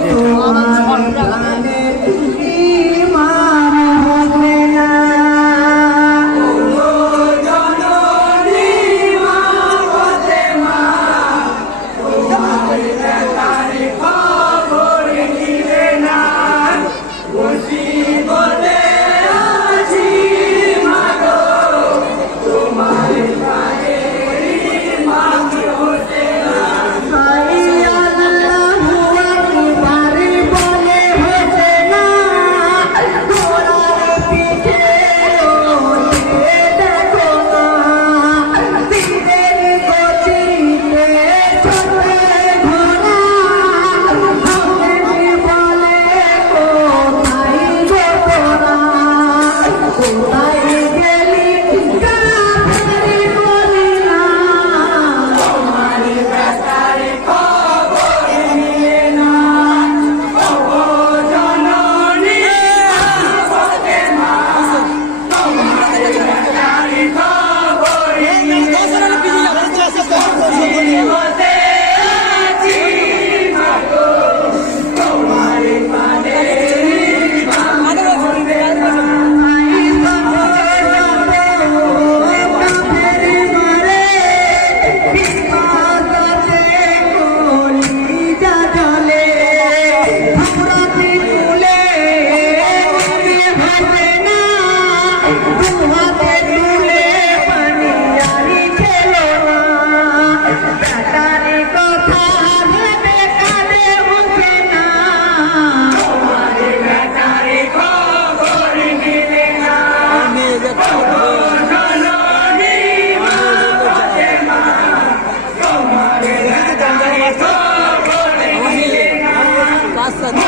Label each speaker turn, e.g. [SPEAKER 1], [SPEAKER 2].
[SPEAKER 1] 面 awesome.